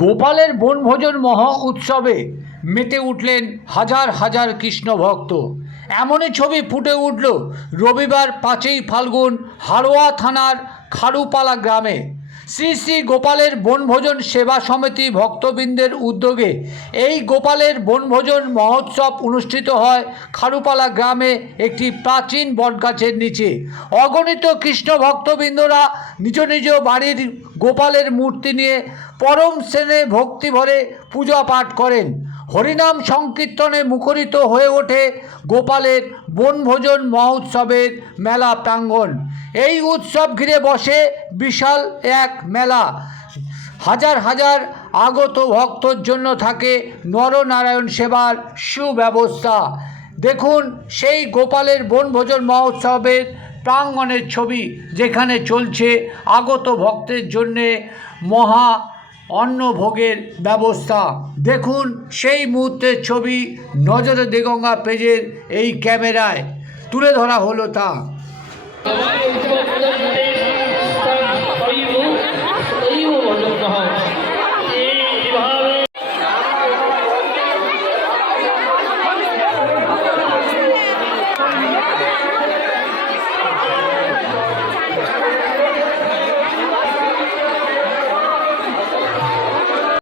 গোপালের বনভোজন মহা উৎসবে মেতে উঠলেন হাজার হাজার কৃষ্ণ ভক্ত। এমনই ছবি ফুটে উঠল রবিবার 5ই ফাল্গুন হাড়োয়া থানার খারুপালা গ্রামে। শ্রী শ্রী গোপালের বনভোজন সেবা সমিতি ভক্তবৃন্দের উদ্যোগে এই গোপালের বনভোজন মহোৎসব অনুষ্ঠিত হয় খারুপালা গ্রামে একটি প্রাচীন বটগাছের নিচে। অগণিত কৃষ্ণ ভক্তবৃন্দরা নিজ নিজ বাড়ির গোপালের মূর্তি নিয়ে পরম স্নেহে ভক্তি ভরে পূজা পাঠ করেন। হরিনাম সংকীর্তনে মুখরিত হয়ে ওঠে গোপালের বনভোজন মহোৎসবের মেলা প্রাঙ্গণ। এই উৎসব ঘিরে বসে বিশাল এক মেলা। হাজার হাজার আগত ভক্তর জন্য থাকে নরনারায়ণ সেবার সুব্যবস্থা। দেখুন সেই গোপালের বনভোজন মহোৎসবের প্রাঙ্গণের ছবি, যেখানে চলছে আগত ভক্তের জন্যে মহা অন্নভোগের ব্যবস্থা। দেখুন সেই মুহূর্তের ছবি নজরে দেগঙ্গা পেজের এই ক্যামেরায় তুলে ধরা হলো তা।